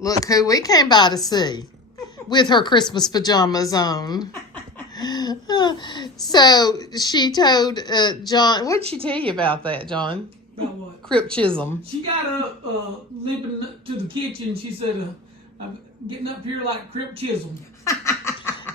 Look who we came by to see with her Christmas pajamas on. So she told John, what did she tell you about that, John? About what? Crip Chisholm. She got up, limping to the kitchen. She said, I'm getting up here like Crip Chisholm.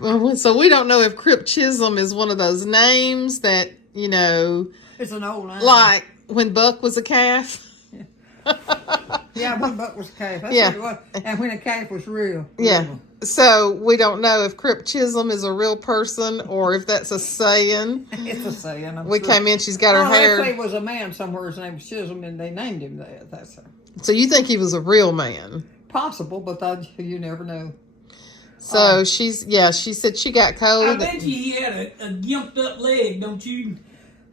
Well, so we don't know if Crip Chisholm is one of those names that, you know. It's an old name. Like when Buck was a calf. Yeah, when Buck was a calf. That's Yeah. what it was. And when a calf was real. Yeah. So we don't know if Crip Chisholm is a real person or if that's a saying. It's a saying. I'm We sure. came in, she's got her They hair. say was a man somewhere. His name was Chisholm, and they named him that. That's So you think he was a real man? possible, but you never know. So she said she got I cold. bet you he had a gimped up leg, don't you?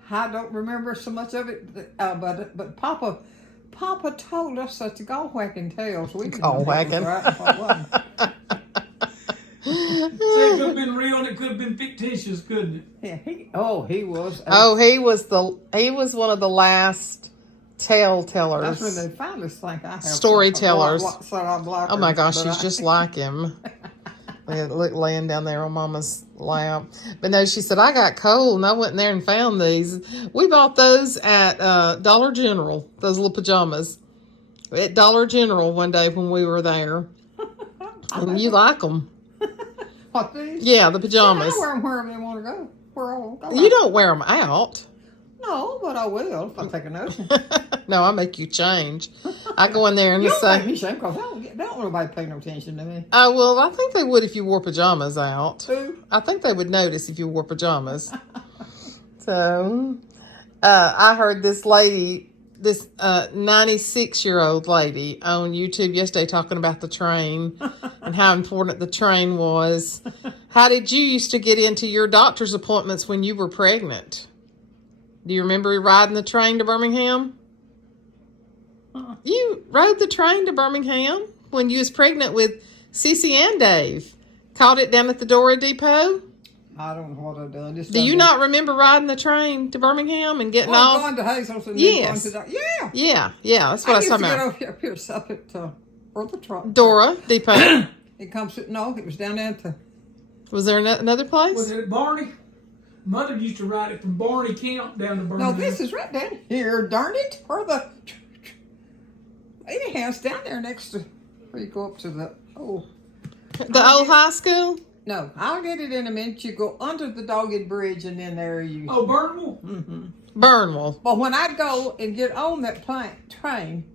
I don't remember so much of it, but Papa told us that to go whacking tails. We didn't know what was Go-whacking. right and what wasn't. So it could have been real and it could have been fictitious, couldn't it? Yeah, he was. He was one of the last tale tellers. That's when they finally think I have Storytellers. Oh Oh my gosh, she's just like him. Laying down there on Mama's lap. But no, she said, I got cold and I went in there and found these. We bought those at Dollar General, those little pajamas. At Dollar General one day when we were there. And you like them. What these? Yeah, the pajamas. I wear them wherever they want to go. Where I want to go. You don't wear them out. No, but I will if I take a notion. No, I make you change. I go in there and You don't say, make me shame because I don't want nobody pay no attention to me. oh, well, I think they would if you wore pajamas out. Who? I think they would notice if you wore pajamas. So, I heard this lady, this 96-year-old lady on YouTube yesterday talking about the train and how important the train was. How did you used to get into your doctor's appointments when you were pregnant? Do you remember riding the train to Birmingham? You rode the train to Birmingham when you was pregnant with Cece and Dave. Caught it down at the Dora depot. I don't know what I've done. Do you not remember riding the train to Birmingham and getting Well, off? going to Hazel's and Yes. then going to yeah. Yeah, that's what I was used talking to about. get up here up at or the truck. Dora depot. It comes. No, it was down there at the. Was there another place? Was it at Barney? Mother used to ride it from Barney Camp down to No, Birmingham. this is right down here. Darn it! Where the? Anyhow, it's down there next to where you go up to the. Oh. The old high school? No, I'll get it in a minute. You go under the Dogged Bridge, and then there you. Oh, Burnwell? Mm-hmm. Burnwell. But when I'd go and get on that train,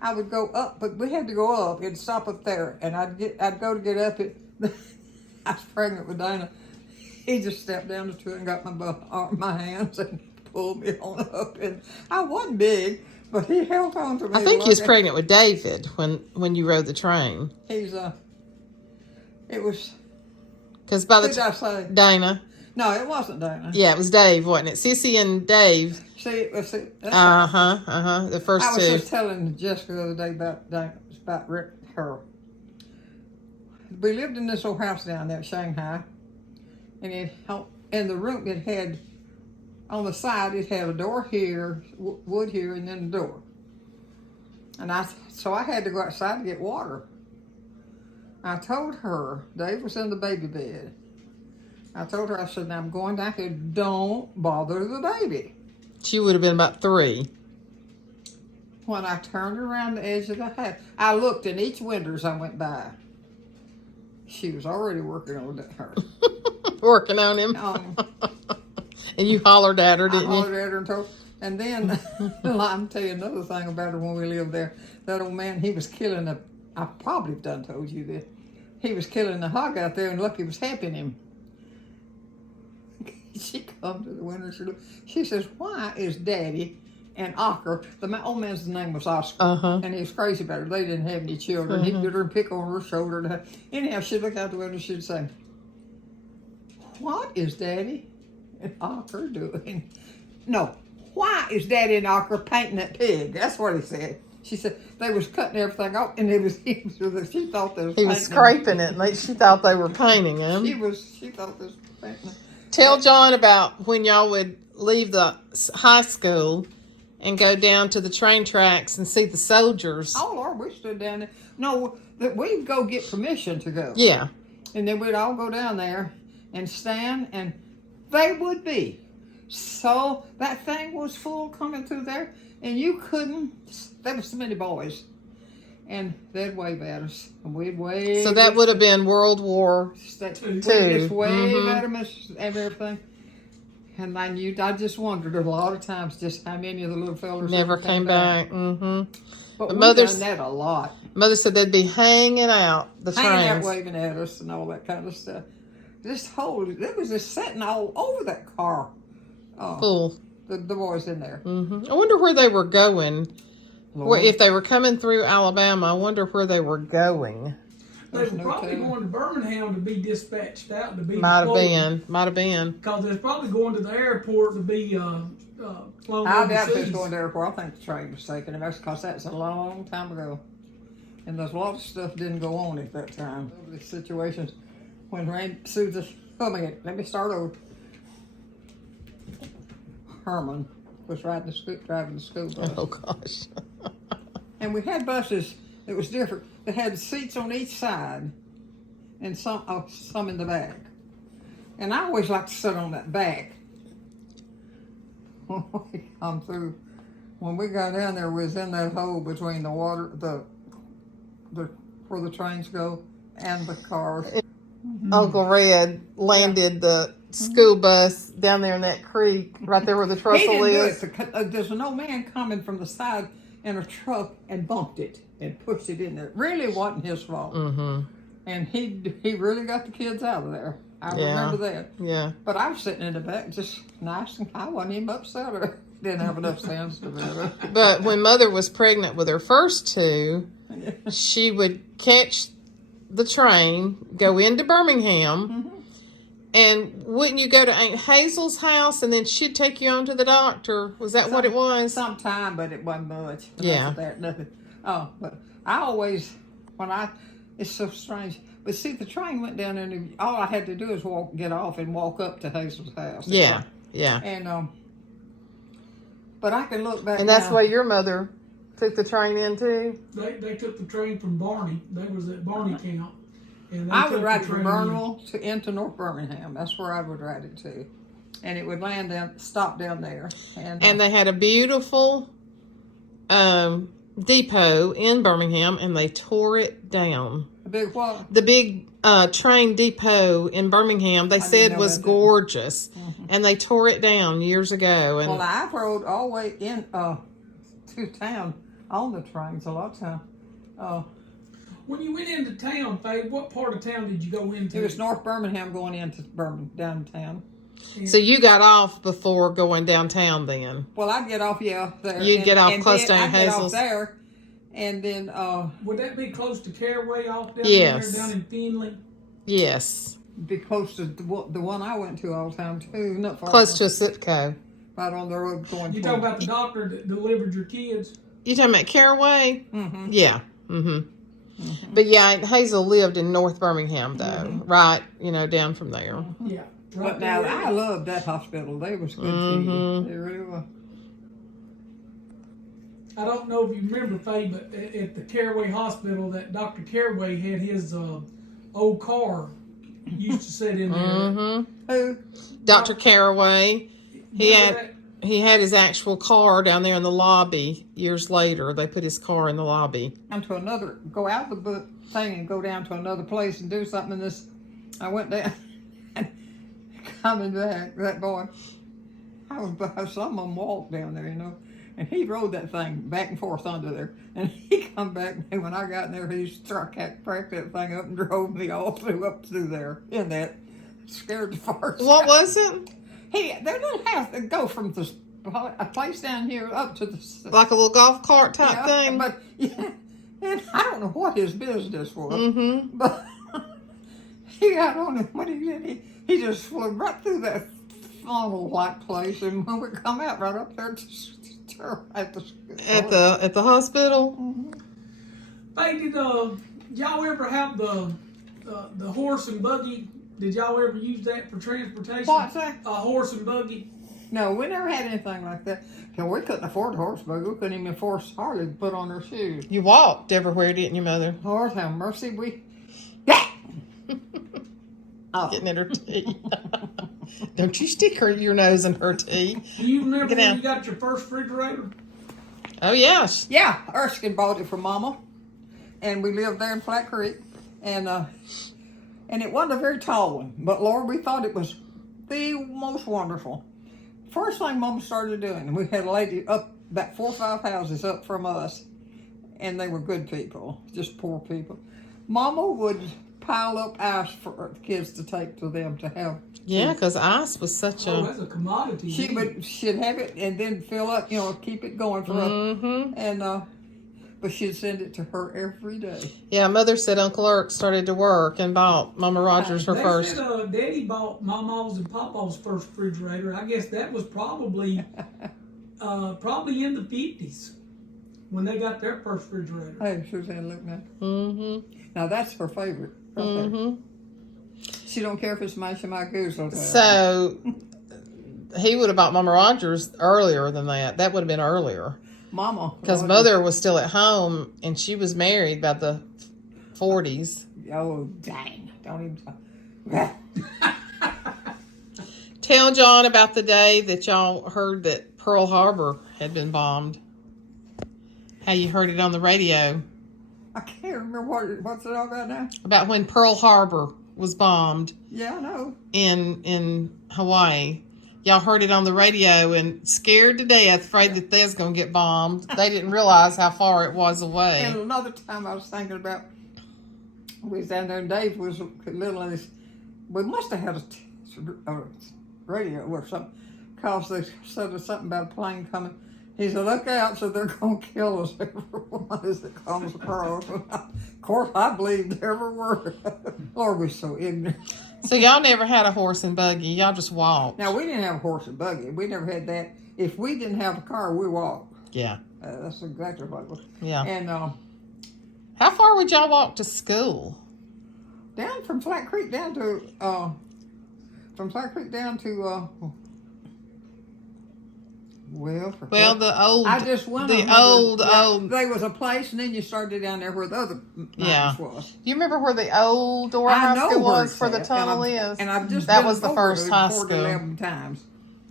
I would go up, but we had to go up. It'd stop up there, and I'd go to get up. I was pregnant with Dana. He just stepped down the tree and got my hands and pulled me on up. And I wasn't big, but he held on to me. I think you was pregnant with David when you rode the train. It was. Because by Who the did I say? Dana. No, it wasn't Dana. Yeah, it was Dave, wasn't it? Sissy and Dave. See, that's The first I was two. just telling Jessica the other day about Dana, about her. We lived in this old house down there in Shanghai, and in the room it had, on the side it had a door here, wood here, and then a door. And so I had to go outside to get water. I told her, Dave was in the baby bed. I told her, I said, now I'm going down here, don't bother the baby. She would have been about 3. When I turned around the edge of the house, I looked in each window as I went by. She was already working on her. Working on him. And you hollered at her, didn't I you? hollered at her and told. And then, I'm telling you another thing about her when we lived there. That old man, he was killing I probably have done told you this. He was killing the hog out there, and Lucky was helping him. She come to the window. She says, "Why is Daddy and Ocker?" The old man's name was Oscar, and he was crazy about her. They didn't have any children. He'd get her and pick on her shoulder. Anyhow, she'd look out the window. She'd say, "What is Daddy and Ocker doing?" No, why is Daddy and Ocker painting that pig? That's what he said. She said they was cutting everything off, and she thought they was He was scraping it, and she thought they were painting him. She thought this was painting it. Tell John about when y'all would leave the high school and go down to the train tracks and see the soldiers. Oh, Lord, we stood down there. No, that we'd go get permission to go. Yeah. And then we'd all go down there and stand, and they would be. So that thing was full coming through there, and you couldn't, there were so many boys. And they'd wave at us, and we'd wave. So that would have been World War We'd II. just wave at them and everything. And I just wondered a lot of times just how many of the little fellas Never came back. Mm-hmm. But The we've mothers- done that a lot. Mother said they'd be hanging out the Hanging out trains. waving at us and all that kind of stuff. It was just sitting all over that car. Full. The boys in there. Mm-hmm. I wonder where they were going. Lord. If they were coming through Alabama, I wonder where they were going. They were There's no probably telling. going to Birmingham to be dispatched out to be Might have deployed. been. Because they're probably going to the airport to be flown I doubt if overseas. it's going to airport. I think the train was taking them because that's a long time ago. And there's a lot of stuff didn't go on at that time. The situations when Susan, let me start over. Herman was driving the school bus. Oh, gosh. And we had buses that was different. They had seats on each side and some in the back. And I always liked to sit on that back. When we come through, when we got down there, we was in that hole between the water, where the trains go and the cars. Uncle Red landed the school bus down there in that creek, right there where the He trestle didn't do is. it. There's an old man coming from the side in a truck and bumped it and pushed it in there. Really wasn't his fault. Mm-hmm. And he really got the kids out of there. I Yeah. remember that. Yeah. But I was sitting in the back just nice, and I wasn't even upset or didn't have enough sense to do it. But when Mother was pregnant with her first two, she would catch the train, go into Birmingham, and wouldn't you go to Aunt Hazel's house and then she'd take you on to the doctor? Was that what it was? Sometime, but it wasn't much. Yeah. Nothing. Oh, but I always, it's so strange. But see, the train went down there, and all I had to do is get off and walk up to Hazel's house. Yeah, yeah. And, but I can look back And that's now. why your mother took the train in too? They took the train from Barney. They was at Barney Camp. And they I took would the ride it from train in. Burnville into North Birmingham. That's where I would ride it to. And it would stop down there. And they had a beautiful depot in Birmingham, and they tore it down. a big what? The big train depot in Birmingham, they said know was about that. gorgeous, and they tore it down years ago. And Well, I rode all the way in to town on the trains a lot of time. When you went into town, Faye, what part of town did you go into? It was North Birmingham going into downtown. so you got off before going downtown then? Well, I'd get off, there. You'd get off close then to I'd get off Hazel's? there, and then Would that be close to Caraway off down Yes. there, down in Findlay? Yes. be close to the one I went to all the time too. Not far Close from- to a Sitco. right on the road going. You talking about the doctor that delivered your kids? You talking about Caraway? Mm-hmm. Yeah. Mm-hmm. But yeah, Aunt Hazel lived in North Birmingham though, right? Down from there. Yeah. But now I loved that hospital. They was good to you. They really were. I don't know if you remember, Faye, but at the Caraway Hospital, that Dr. Caraway had his old car used to sit in there. Mm-hmm. Who? Dr. Caraway, Remember he had his actual car down there in the lobby. Years later, they put his car in the lobby. Go out the book thing and go down to another place and do something. I went down and coming back, that boy, some of them walked down there, and he rode that thing back and forth under there. And he come back, and when I got in there, he cracked that thing up and drove me all up through there in that. Scared the farts. What was it? They don't have to go from a place down here up to the... Like a little golf cart type Yeah, thing? But, and I don't know what his business was. Mm-hmm. But he got on it. What he did, he just flew right through that funnel-like place, and when we come out right up there at At the hospital? Mm-hmm. Faye, did y'all ever have the horse and buggy? Did y'all ever use that for transportation? What's that? A horse and buggy? No, we never had anything like that. And we couldn't afford a horse buggy. We couldn't even force Harley to put on her shoes. You walked everywhere, didn't you, Mother? Lord have mercy, we. Oh. Getting in her tea. Don't you stick your nose in her tea. Do you remember Get when down. you got your first refrigerator? Oh, yes. Yeah, Erskine bought it for Mama, and we lived there in Flat Creek, and it wasn't a very tall one, but Lord, we thought it was the most wonderful. First thing Mama started doing, we had a lady up about 4 or 5 houses up from us, and they were good people, just poor people. Mama would pile up ice for kids to take to them to have. Yeah, because ice was such Oh, a... that's a commodity. She'd have it and then fill up, keep it going for us. Mm-hmm. And but she'd send it to her every day. Yeah, Mother said Uncle Eric started to work and bought Mama Rogers her They first. said Daddy bought Mama's and Papa's first refrigerator. I guess that was probably in the 50s when they got their first refrigerator. Hey, Suzanne, look now. Mm-hmm. Now that's her favorite. Right there. Mm-hmm. She don't care if it's mashing my goose or So, he would have bought Mama Rogers earlier than that. That would have been earlier. Mama. Because Lord, Mother was still at home, and she was married by the 40s. Oh, dang. Don't even. Tell John about the day that y'all heard that Pearl Harbor had been bombed. How you heard it on the radio. I can't remember what's it all about now. About when Pearl Harbor was bombed Yeah, I know. in Hawaii. Y'all heard it on the radio and scared to death, afraid that they was going to get bombed. They didn't realize how far it was away. And another time I was thinking about, we was down there and Dave was little and we must have had a radio or something, because they said something about a plane coming. He said, look out, so they're going to kill us, everyone as it comes across. Of course, I believed every word. Lord, we're so ignorant. So y'all never had a horse and buggy. Y'all just walked. Now, we didn't have a horse and buggy. We never had that. If we didn't have a car, we walked. Yeah. That's exactly what it was. Yeah. And How far would y'all walk to school? down from Flat Creek down to, Well, the old, I just went the on old. There was a place, and then you started down there where the other Yeah. mines was. Do you remember where the old Dora I High know School where was it's for the at, tunnel and is? And I've just That been was the over first it high 4 to school. 11 times.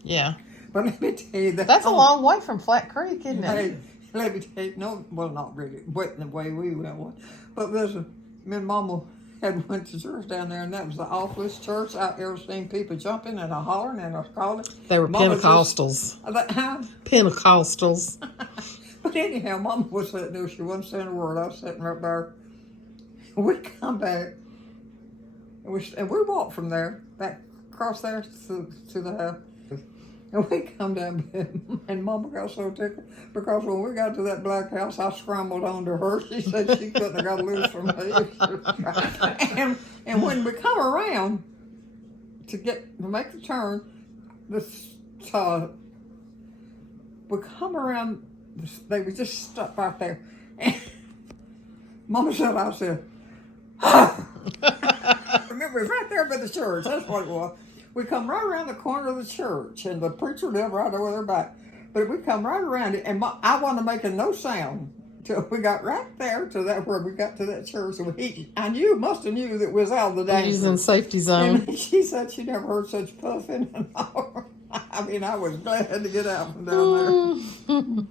Yeah. But let me tell you that. That's a long way from Flat Creek, isn't it? Hey, let me tell you, no, well, not really. Wasn't the way we went one. But listen, me and Mama had went to church down there, and that was the awfulest church I've ever seen. People jumping and hollering and calling. They were Mama Pentecostals. Huh? Pentecostals. But anyhow, Mama was sitting there. She wasn't saying a word. I was sitting right there. We come back, and we walked from there back across there to the house. And we come down, and Mama got so tickled because when we got to that black house, I scrambled onto her. She said she couldn't have got loose from me. And when we come around to make the turn, we come around. They were just stuck right there. And Mama said, I said, remember, it was right there by the church. That's what it was. We come right around the corner of the church, and the preacher lived right over their back. But we come right around it, and I wasn't making no sound till we got right there to that where we got to that church. And I must have knew that we was out of the danger. He's in safety zone. And she said she never heard such puffing. And I mean, I was glad to get out from down there.